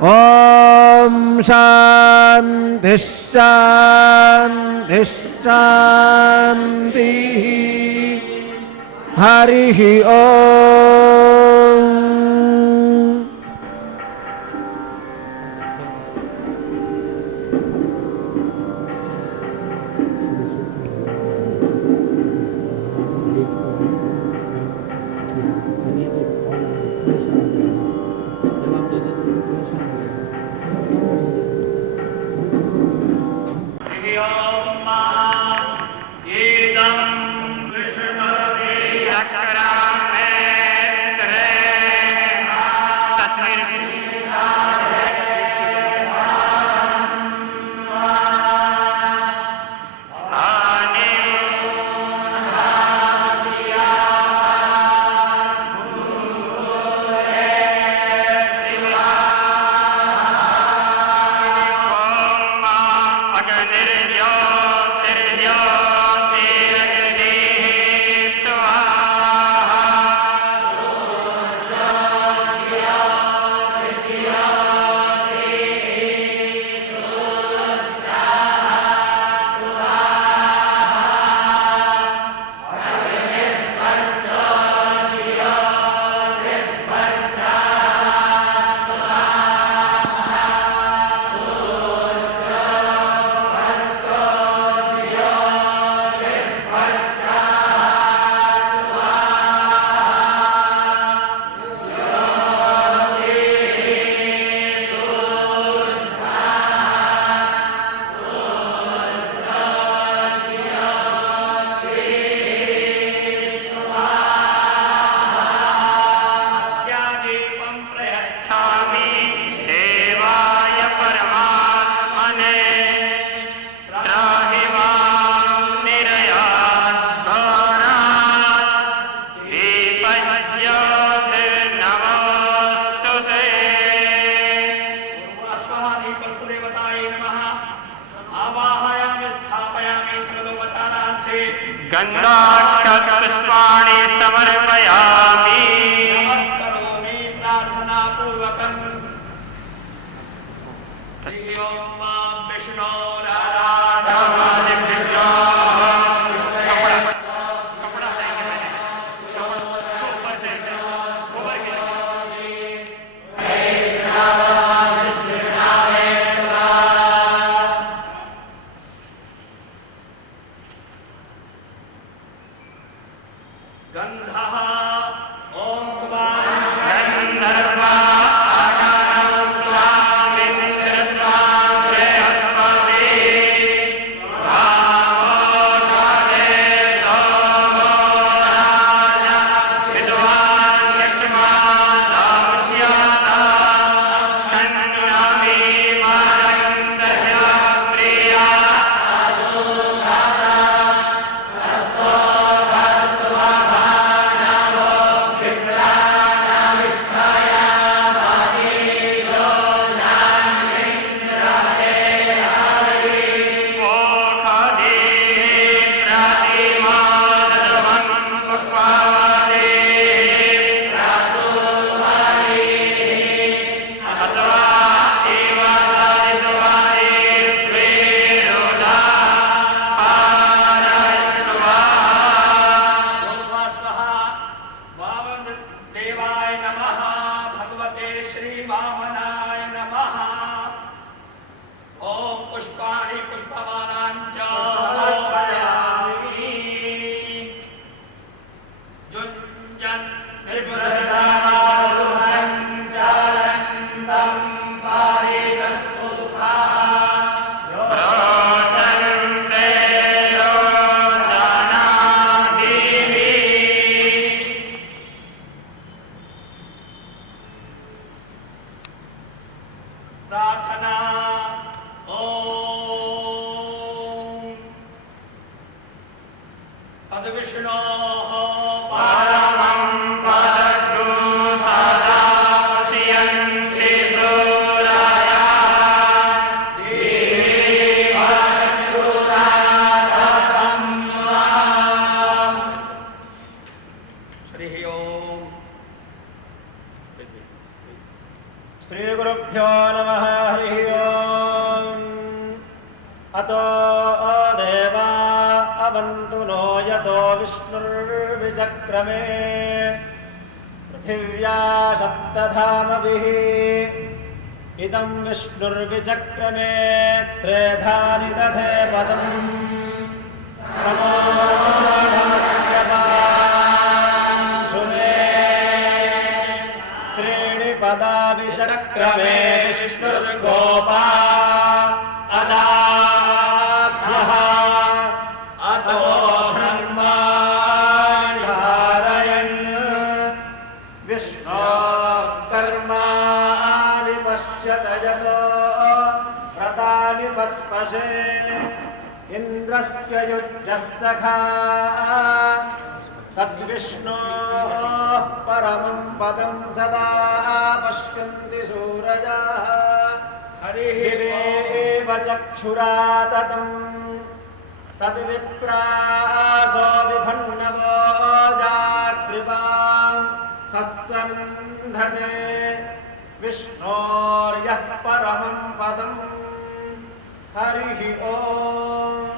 ओम शांति शांति शांति। हरि ओम। गन्धाक्षपुष्पाणि समर्पयामि। नमस्करोमि प्रार्थनापूर्वकम्। ॐ विष्णोराराधनाय गन्धः ॐ गन्धर्वा आगमनं स्वामिन्द्रस्वां बृहस्पतिः वामो काले सोमो राजा विद्वान् यक्ष्मादामुच्यता छन्नामि मादन्दस्य प्रिया देवाय नमः। भगवते श्री वामनाय नमः। ॐ पुष्पाणि पुष्पमालाञ्च समर्पयामि। जुञ्जन् त्रिपुरधारुणं ज्वलन्तं पारितस्तुतः प्रार्थना। ॐ तद्विष्णोः परमं पदद्गु सदा पश्यन्ति सूरयः देवचक्षुरागतं माम्। हरिः ओम्। श्रीगुरुभ्यो अतो देवा अवन्तु नो यतो विष्णुर्विचक्रमे पृथिव्या सप्तधामभिः इदं विष्णुर्विचक्रमे त्रेधानि दधे पदम् समोढमस्य पांशुमे त्रीणि पदा विचक्रमे विष्णुर्गोपा अदाभ्यः अतो ब्रह्माणि धारयन् विष्णो कर्माणि पश्यत यतो व्रतानि पस्पशे इन्द्रस्य युज्यः सखा तद्विष्णोः परमं पदं सदा पश्यन्ति सूरजाः हरिः चक्षुरा ततम् तद्विप्रासो विभन्नवो जाग्रीवां सस्सविन्धते विष्णोर्यः परमं पदम् हरिः ओम।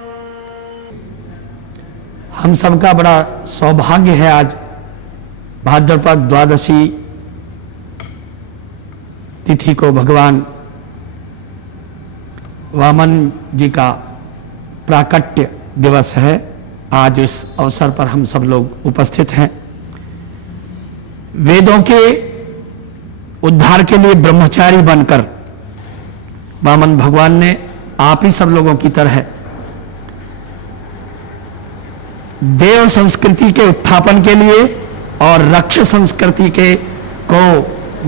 हम सबका बड़ा सौभाग्य है आज भाद्रपद द्वादशी तिथि को भगवान वामन जी का प्राकट्य दिवस है। आज इस अवसर पर हम सब लोग उपस्थित हैं। वेदों के उद्धार के लिए ब्रह्मचारी बनकर वामन भगवान ने आप ही सब लोगों की तरह देव संस्कृति के उत्थापन के लिए और रक्ष संस्कृति के को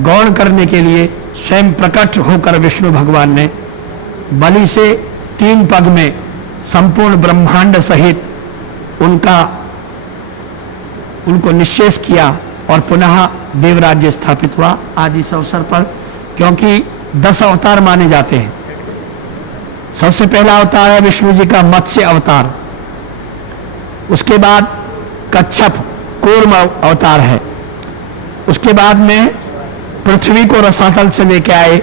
गौण करने के लिए स्वयं प्रकट होकर विष्णु भगवान ने बलि से 3 पग में संपूर्ण ब्रह्मांड सहित उनको निश्चेष किया और पुनः देवराज्य स्थापित हुआ। आज इस अवसर पर क्योंकि 10 अवतार माने जाते हैं। सबसे पहला अवतार है विष्णु जी का मत्स्य अवतार, उसके बाद कच्छप कूर्म अवतार है, उसके बाद में पृथ्वी को रसातल से लेकर आए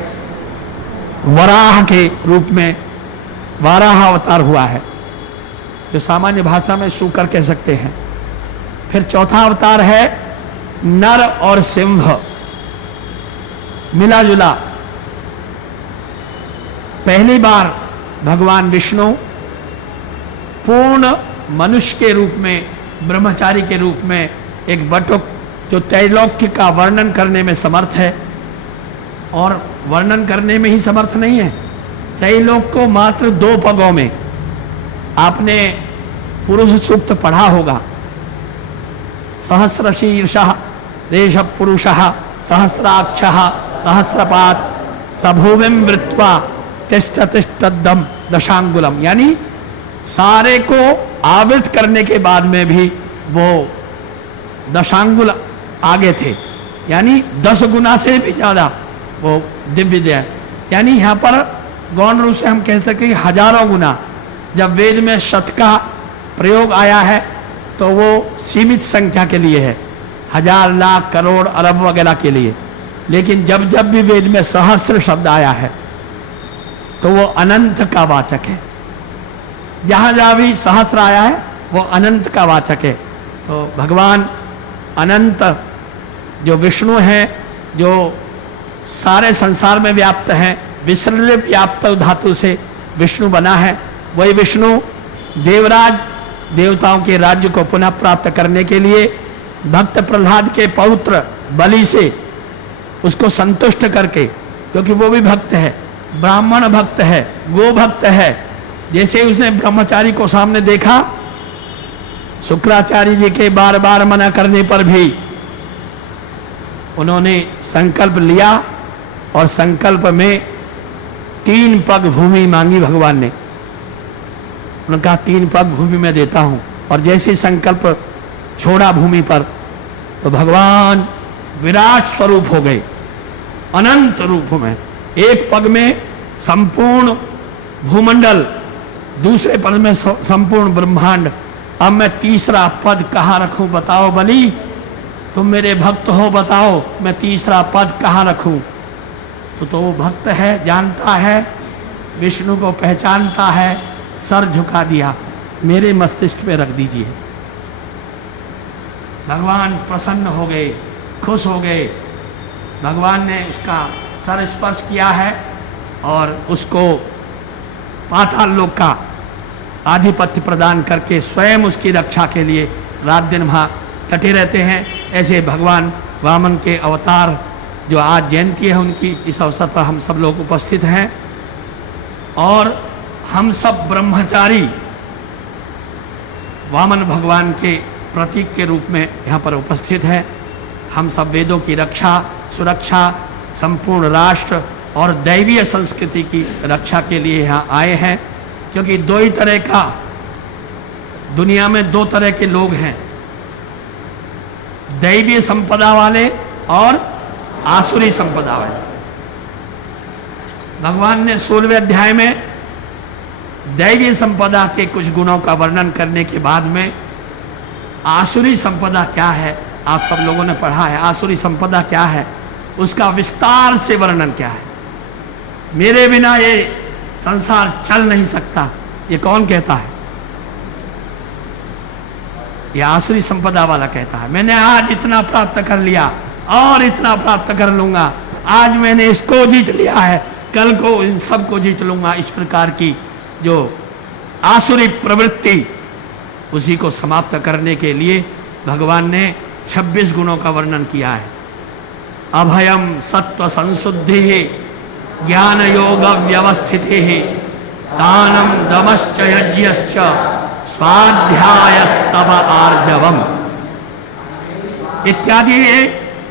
वराह के रूप में वाराह अवतार हुआ है, जो सामान्य भाषा में शूकर कह सकते हैं। फिर चौथा अवतार है नर और सिंह मिला जुला। पहली बार भगवान विष्णु पूर्ण मनुष्य के रूप में, ब्रह्मचारी के रूप में, एक बटुक जो त्रैलोक्य का वर्णन करने में समर्थ है, और वर्णन करने में ही समर्थ नहीं है, त्रैलोक को मात्र 2 पगों में। आपने पुरुष सूक्त पढ़ा होगा, सहस्रशीर्षः रेष पुरुषः सहस्राक्षः सहस्रपात सभूमिं वृत्वा तिष्ठ तिष्ठदम दशांगुलम, यानी सारे को आवृत करने के बाद में भी वो दशांगुल आगे थे, यानी 10 गुना से भी ज्यादा वो दिव्य है। यानी यहाँ पर गौण रूप से हम कह सकें हजारों गुना। जब वेद में शत का प्रयोग आया है तो वो सीमित संख्या के लिए है, 1000 लाख करोड़ अरब वगैरह के लिए, लेकिन जब जब भी वेद में सहस्र शब्द आया है तो वो अनंत का वाचक है। जहाँ जहाँ भी सहस्र आया है वो अनंत का वाचक है। तो भगवान अनंत जो विष्णु हैं, जो सारे संसार में व्याप्त हैं, विसर्ग व्याप्त धातु से विष्णु बना है, वही विष्णु देवराज देवताओं के राज्य को पुनः प्राप्त करने के लिए भक्त प्रहलाद के पौत्र बलि से उसको संतुष्ट करके, क्योंकि वो भी भक्त है, ब्राह्मण भक्त है, गो भक्त है, जैसे उसने ब्रह्मचारी को सामने देखा, शुक्राचार्य जी के बार बार मना करने पर भी उन्होंने संकल्प लिया और संकल्प में 3 पग भूमि मांगी भगवान ने। उन्होंने कहा 3 पग भूमि में देता हूं, और जैसे संकल्प छोड़ा भूमि पर तो भगवान विराट स्वरूप हो गए, अनंत रूप में। एक पग में संपूर्ण भूमंडल, दूसरे पद में संपूर्ण ब्रह्मांड। अब मैं तीसरा पद कहाँ रखूं बताओ बलि, तुम मेरे भक्त हो, बताओ मैं तीसरा पद कहाँ रखूं। तो वो भक्त है, जानता है, विष्णु को पहचानता है, सर झुका दिया, मेरे मस्तिष्क पे रख दीजिए। भगवान प्रसन्न हो गए, खुश हो गए। भगवान ने उसका सर स्पर्श किया है और उसको पाताल लोक का आधिपत्य प्रदान करके स्वयं उसकी रक्षा के लिए रात दिन वहाँ डटे रहते हैं। ऐसे भगवान वामन के अवतार जो आज जयंती है उनकी, इस अवसर पर हम सब लोग उपस्थित हैं और हम सब ब्रह्मचारी वामन भगवान के प्रतीक के रूप में यहाँ पर उपस्थित हैं। हम सब वेदों की रक्षा, सुरक्षा, संपूर्ण राष्ट्र और दैवीय संस्कृति की रक्षा के लिए यहाँ आए हैं, क्योंकि दो ही तरह का, दुनिया में दो तरह के लोग हैं, दैवीय संपदा वाले और आसुरी संपदा वाले। भगवान ने 16वें अध्याय में दैवीय संपदा के कुछ गुणों का वर्णन करने के बाद में आसुरी संपदा क्या है, आप सब लोगों ने पढ़ा है। आसुरी संपदा क्या है, उसका विस्तार से वर्णन क्या है। मेरे बिना ये संसार चल नहीं सकता, ये कौन कहता है? ये आसुरी संपदा वाला कहता है। मैंने आज इतना प्राप्त कर लिया और इतना प्राप्त कर लूंगा, आज मैंने इसको जीत लिया है, कल को इन सबको जीत लूंगा। इस प्रकार की जो आसुरी प्रवृत्ति, उसी को समाप्त करने के लिए भगवान ने 26 गुणों का वर्णन किया है। अभयम सत्व संशुद्धि, ज्ञान योग व्यवस्थिति, दानम दमश्च यज्ञश्च, स्वाध्यायस्तव आर्जवम इत्यादि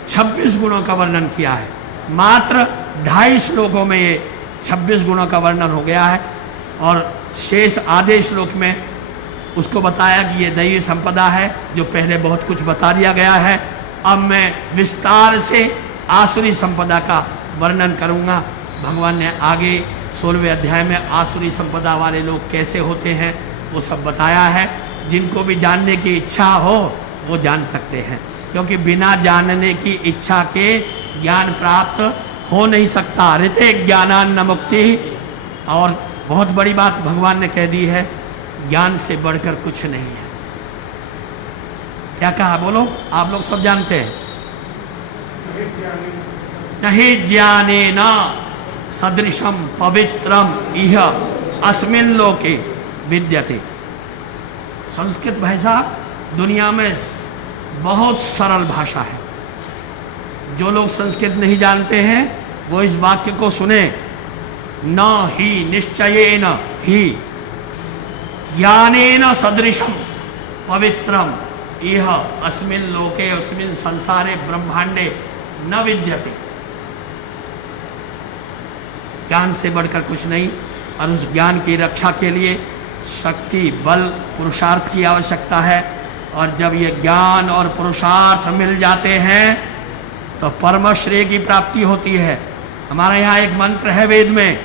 26 गुणों का वर्णन किया है। मात्र 2.5 श्लोकों में ये 26 गुणों का वर्णन हो गया है और शेष आधे श्लोक में उसको बताया कि ये दैवीय संपदा है, जो पहले बहुत कुछ बता दिया गया है। अब मैं विस्तार से आसुरी संपदा का वर्णन करूंगा। भगवान ने आगे 16वें अध्याय में आसुरी संपदा वाले लोग कैसे होते हैं वो सब बताया है। जिनको भी जानने की इच्छा हो वो जान सकते हैं, क्योंकि बिना जानने की इच्छा के ज्ञान प्राप्त हो नहीं सकता। ऋते ज्ञानान न मुक्ति। और बहुत बड़ी बात भगवान ने कह दी है, ज्ञान से बढ़कर कुछ नहीं है। क्या कहा बोलो, आप लोग सब जानते हैं। नहीं ज्ञानेन सदृशम पवित्रम इह अस्मिन् लोके विद्यते। संस्कृत भाषा दुनिया में बहुत सरल भाषा है। जो लोग संस्कृत नहीं जानते हैं वो इस वाक्य को सुने, न ही निश्चयेन ही ज्ञानेन सदृशम पवित्रम इह अस्मिन् लोके अस्मिन् संसारे ब्रह्मांडे न विद्यते। ज्ञान से बढ़कर कुछ नहीं, और उस ज्ञान की रक्षा के लिए शक्ति, बल, पुरुषार्थ की आवश्यकता है। और जब ये ज्ञान और पुरुषार्थ मिल जाते हैं तो परम श्रेय की प्राप्ति होती है। हमारे यहाँ एक मंत्र है वेद में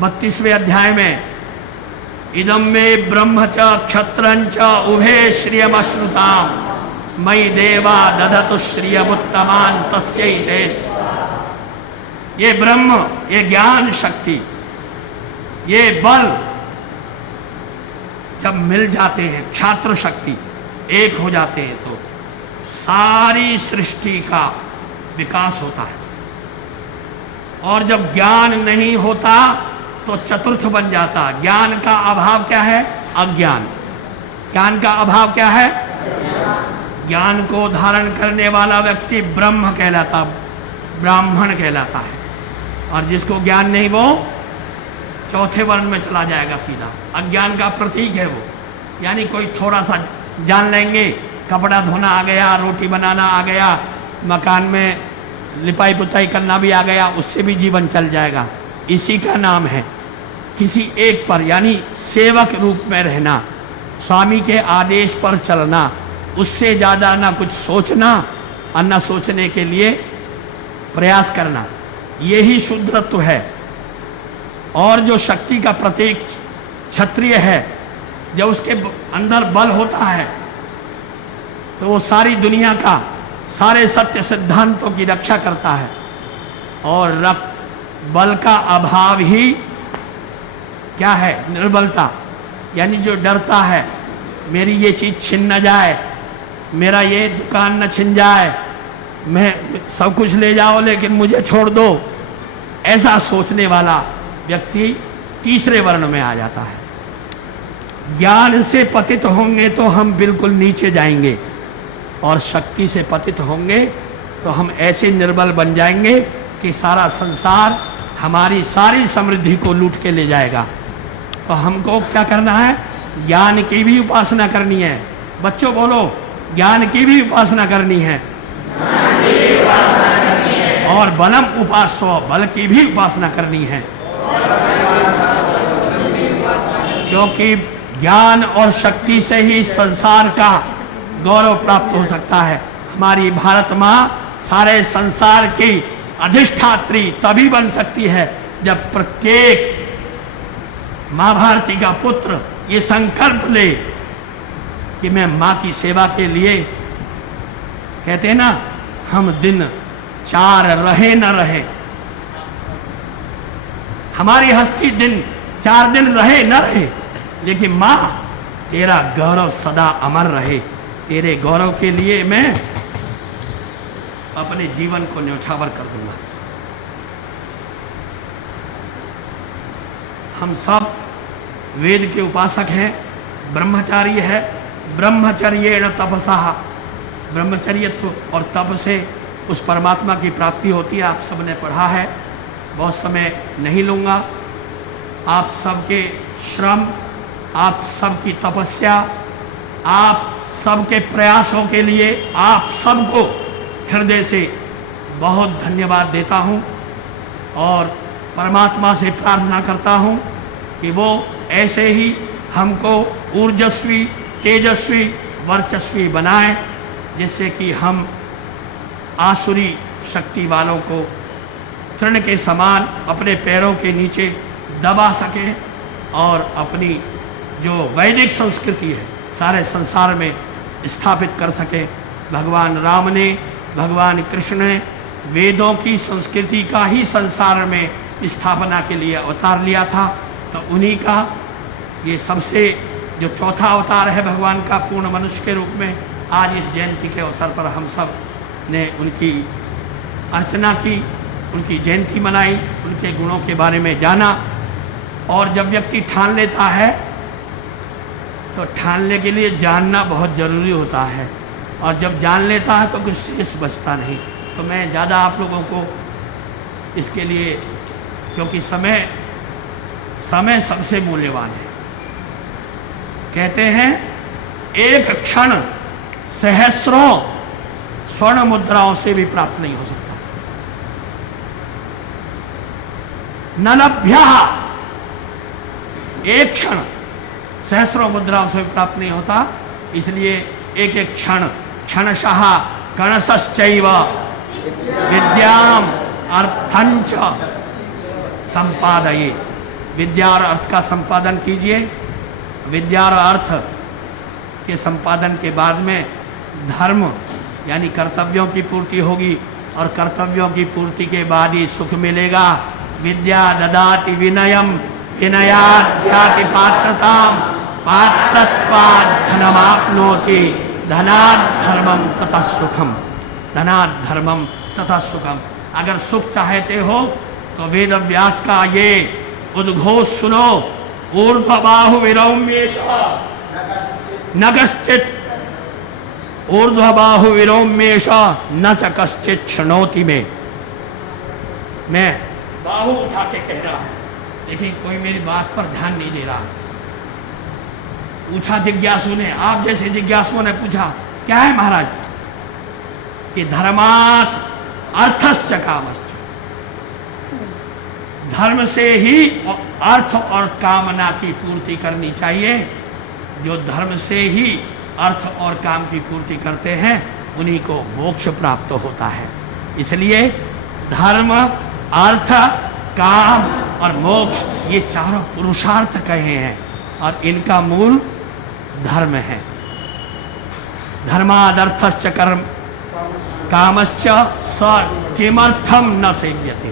32वें अध्याय में, इदम में ब्रह्म च क्षत्रंच उभे श्रियमश्नुताम मयि देवा दधतु श्रियमुत्तमान तस्यै ते। ये ब्रह्म, ये ज्ञान शक्ति, ये बल जब मिल जाते हैं, क्षात्र शक्ति एक हो जाते हैं, तो सारी सृष्टि का विकास होता है। और जब ज्ञान नहीं होता तो चतुर्थ बन जाता। ज्ञान का अभाव क्या है? अज्ञान। ज्ञान का अभाव क्या है? ज्ञान को धारण करने वाला व्यक्ति ब्रह्म कहलाता, ब्राह्मण कहलाता है। और जिसको ज्ञान नहीं वो चौथे वर्ण में चला जाएगा सीधा। अज्ञान का प्रतीक है वो। यानी कोई थोड़ा सा जान लेंगे, कपड़ा धोना आ गया, रोटी बनाना आ गया, मकान में लिपाई पुताई करना भी आ गया, उससे भी जीवन चल जाएगा। इसी का नाम है किसी एक पर, यानी सेवक रूप में रहना, स्वामी के आदेश पर चलना। उससे ज़्यादा ना कुछ सोचना और ना सोचने के लिए प्रयास करना, यही शूद्रत्व है। और जो शक्ति का प्रतीक क्षत्रिय है, जब उसके अंदर बल होता है तो वो सारी दुनिया का, सारे सत्य सिद्धांतों की रक्षा करता है। और बल का अभाव ही क्या है? निर्बलता। यानी जो डरता है मेरी ये चीज़ छिन न जाए, मेरा ये दुकान न छिन जाए, मैं सब कुछ ले जाओ लेकिन मुझे छोड़ दो, ऐसा सोचने वाला व्यक्ति तीसरे वर्ण में आ जाता है। ज्ञान से पतित होंगे तो हम बिल्कुल नीचे जाएंगे, और शक्ति से पतित होंगे तो हम ऐसे निर्बल बन जाएंगे कि सारा संसार हमारी सारी समृद्धि को लूट के ले जाएगा। तो हमको क्या करना है? ज्ञान की भी उपासना करनी है। बच्चों बोलो, ज्ञान की भी उपासना करनी है, और बलम उपासो, बल की भी उपासना करनी है, क्योंकि ज्ञान और शक्ति से ही संसार का गौरव प्राप्त हो सकता है। हमारी भारत माँ सारे संसार की अधिष्ठात्री तभी बन सकती है जब प्रत्येक माँ भारती का पुत्र ये संकल्प ले कि मैं माँ की सेवा के लिए, कहते हैं ना, हम दिन 4 रहे न रहे, हमारी हस्ती दिन 4 दिन रहे न रहे, लेकिन माँ तेरा गौरव सदा अमर रहे। तेरे गौरव के लिए मैं अपने जीवन को न्यौछावर कर दूंगा। हम सब वेद के उपासक हैं, ब्रह्मचारी है। ब्रह्मचर्येण तपसा, ब्रह्मचर्य और तप से उस परमात्मा की प्राप्ति होती है। आप सबने पढ़ा है, बहुत समय नहीं लूँगा। आप सबके श्रम, आप सबकी तपस्या, आप सबके प्रयासों के लिए आप सबको हृदय से बहुत धन्यवाद देता हूँ, और परमात्मा से प्रार्थना करता हूँ कि वो ऐसे ही हमको ऊर्जस्वी, तेजस्वी, वर्चस्वी बनाए, जिससे कि हम आसुरी शक्ति वालों को तृण के समान अपने पैरों के नीचे दबा सकें, और अपनी जो वैदिक संस्कृति है सारे संसार में स्थापित कर सकें। भगवान राम ने, भगवान कृष्ण ने वेदों की संस्कृति का ही संसार में स्थापना के लिए अवतार लिया था। तो उन्हीं का ये सबसे जो चौथा अवतार है भगवान का पूर्ण मनुष्य के रूप में, आज इस जयंती के अवसर पर हम सब ने उनकी अर्चना की, उनकी जयंती मनाई, उनके गुणों के बारे में जाना। और जब व्यक्ति ठान लेता है तो ठानने के लिए जानना बहुत ज़रूरी होता है, और जब जान लेता है तो कुछ शेष बचता नहीं। तो मैं ज़्यादा आप लोगों को इसके लिए, क्योंकि समय सबसे मूल्यवान है। कहते हैं एक क्षण सहस्रों स्वर्ण मुद्राओं से भी प्राप्त नहीं हो सकता। न लभ्या, एक क्षण सहस्रों मुद्राओं से भी प्राप्त नहीं होता। इसलिए एक एक क्षण, क्षणशः कणशश्चैव विद्याम अर्थंच संपादये। विद्या और अर्थ का संपादन कीजिए। विद्या और अर्थ के संपादन के बाद में धर्म यानी कर्तव्यों की पूर्ति होगी, और कर्तव्यों की पूर्ति के बाद ही सुख मिलेगा। विद्या ददाति विनयम, विनयाद्याति पात्रताम, पात्रत्वात् धनमाप्नोति, धनात् धर्मम ततः सुखम, धनात् धर्मम ततः सुखम। अगर सुख चाहते हो तो वेद व्यास का ये उद्घोष सुनो। ऊर्ध्वबाहु विरौम्येष न कश्चित्, ऊर्ध्वबाहु विरौम्येष न च कश्चित् शृणोति में। मैं बाहु उठा के कह रहा हूं, लेकिन कोई मेरी बात पर ध्यान नहीं दे रहा। पूछा जिज्ञासु ने, आप जैसे जिज्ञासुओं ने पूछा, क्या है महाराज? कि धर्मात् अर्थश्च कामश्च, धर्म से ही अर्थ और कामना की पूर्ति करनी चाहिए। जो धर्म से ही अर्थ और काम की पूर्ति करते हैं उन्हीं को मोक्ष प्राप्त होता है। इसलिए धर्म, अर्थ, काम और मोक्ष ये चारों पुरुषार्थ कहे हैं, और इनका मूल धर्म है। धर्मादर्थश्च कर्म कामश्च स किमर्थम न सेव्यते।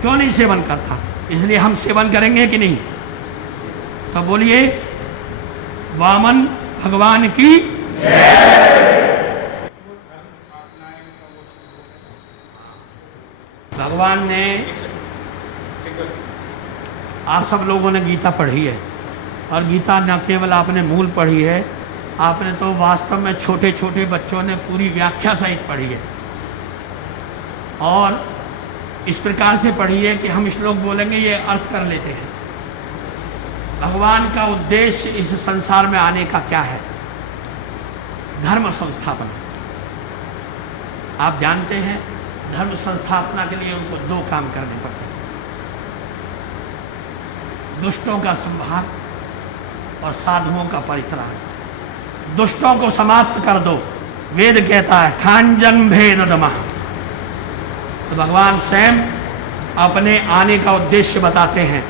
क्यों नहीं सेवन करता? इसलिए हम सेवन करेंगे कि नहीं? तो बोलिए, वामन भगवान की भगवान ने, आप सब लोगों ने गीता पढ़ी है, और गीता न केवल आपने मूल पढ़ी है, आपने तो वास्तव में छोटे छोटे बच्चों ने पूरी व्याख्या सहित पढ़ी है। और इस प्रकार से पढ़ी है कि हम श्लोक बोलेंगे ये अर्थ कर लेते हैं। भगवान का उद्देश्य इस संसार में आने का क्या है? धर्म संस्थापना। आप जानते हैं धर्म संस्थापना के लिए उनको दो काम करने पड़ते हैं, दुष्टों का संहार और साधुओं का परित्राण। दुष्टों को समाप्त कर दो, वेद कहता है खांजन भेद दमः। तो भगवान स्वयं अपने आने का उद्देश्य बताते हैं,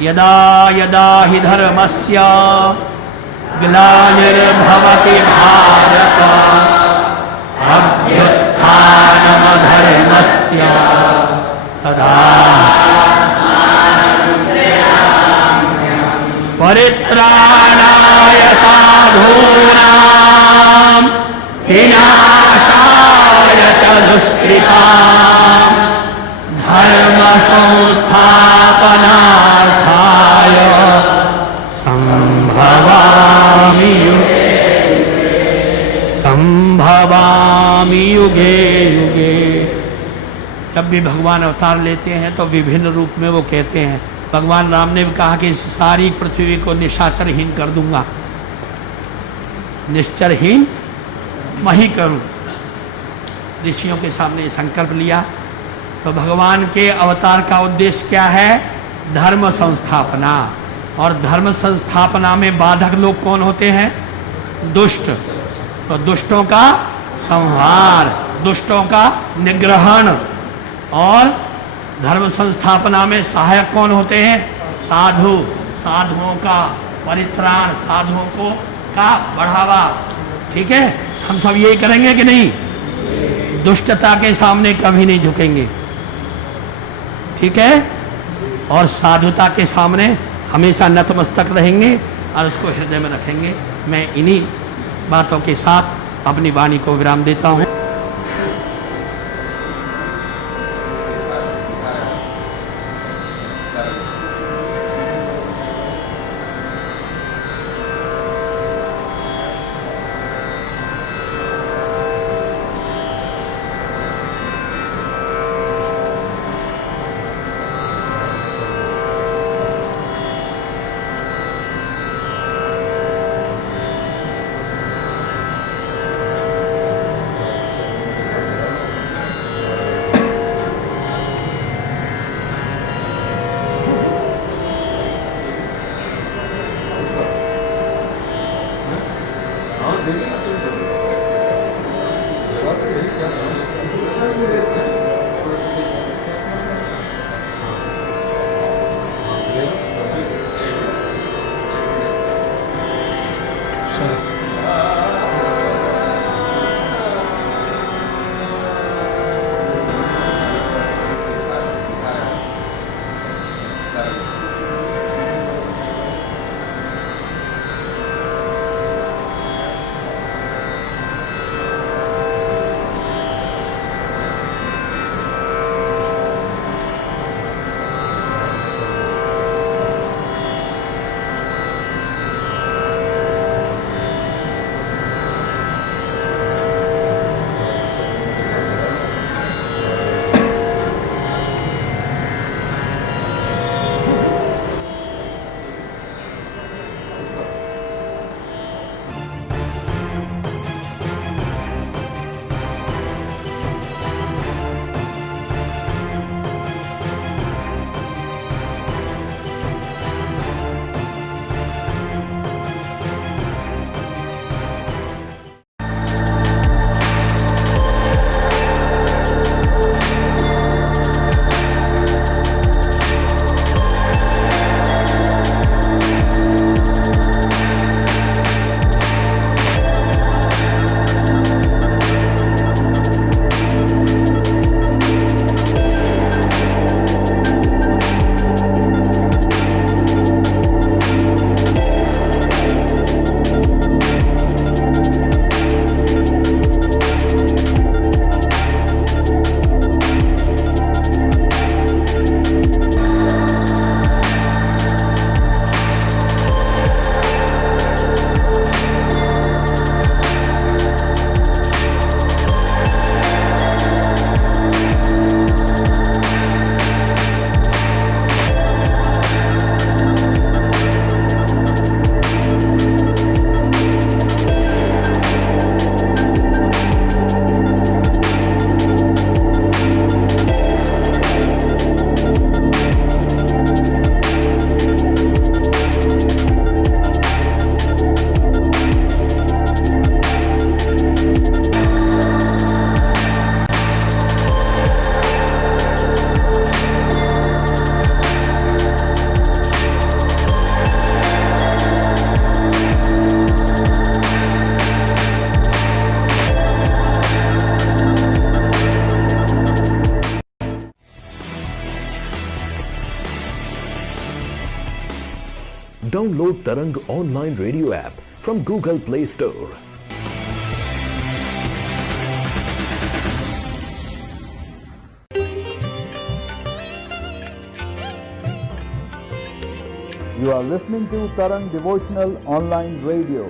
यदा यदा हि धर्मस्य ग्लानिर्भवति भारत अभ्युत्थानमधर्मस्य तदा परित्राणाय साधूनां विनाशाय च दुष्कृतां धर्म संस्थापनार्थाय संभवामि युगे युगे। जब भी भगवान अवतार लेते हैं तो विभिन्न रूप में वो कहते हैं। भगवान राम ने भी कहा कि इस सारी पृथ्वी को निशाचरहीन कर दूंगा, निश्चरहीन मैं ही करूं। ऋषियों के सामने संकल्प लिया। तो भगवान के अवतार का उद्देश्य क्या है? धर्म संस्थापना। और धर्म संस्थापना में बाधक लोग कौन होते हैं? दुष्ट। तो दुष्टों का संहार, दुष्टों का निग्रहण। और धर्म संस्थापना में सहायक कौन होते हैं? साधु। साधुओं का परित्राण, साधुओं को का बढ़ावा। ठीक है, हम सब यही करेंगे कि नहीं? दुष्टता के सामने कभी नहीं झुकेंगे, ठीक है, और साधुता के सामने हमेशा नतमस्तक रहेंगे और उसको हृदय में रखेंगे। मैं इन्हीं बातों के साथ अपनी वाणी को विराम देता हूँ। Download Tarang online radio app from Google Play Store. You are listening to Tarang Devotional Online Radio.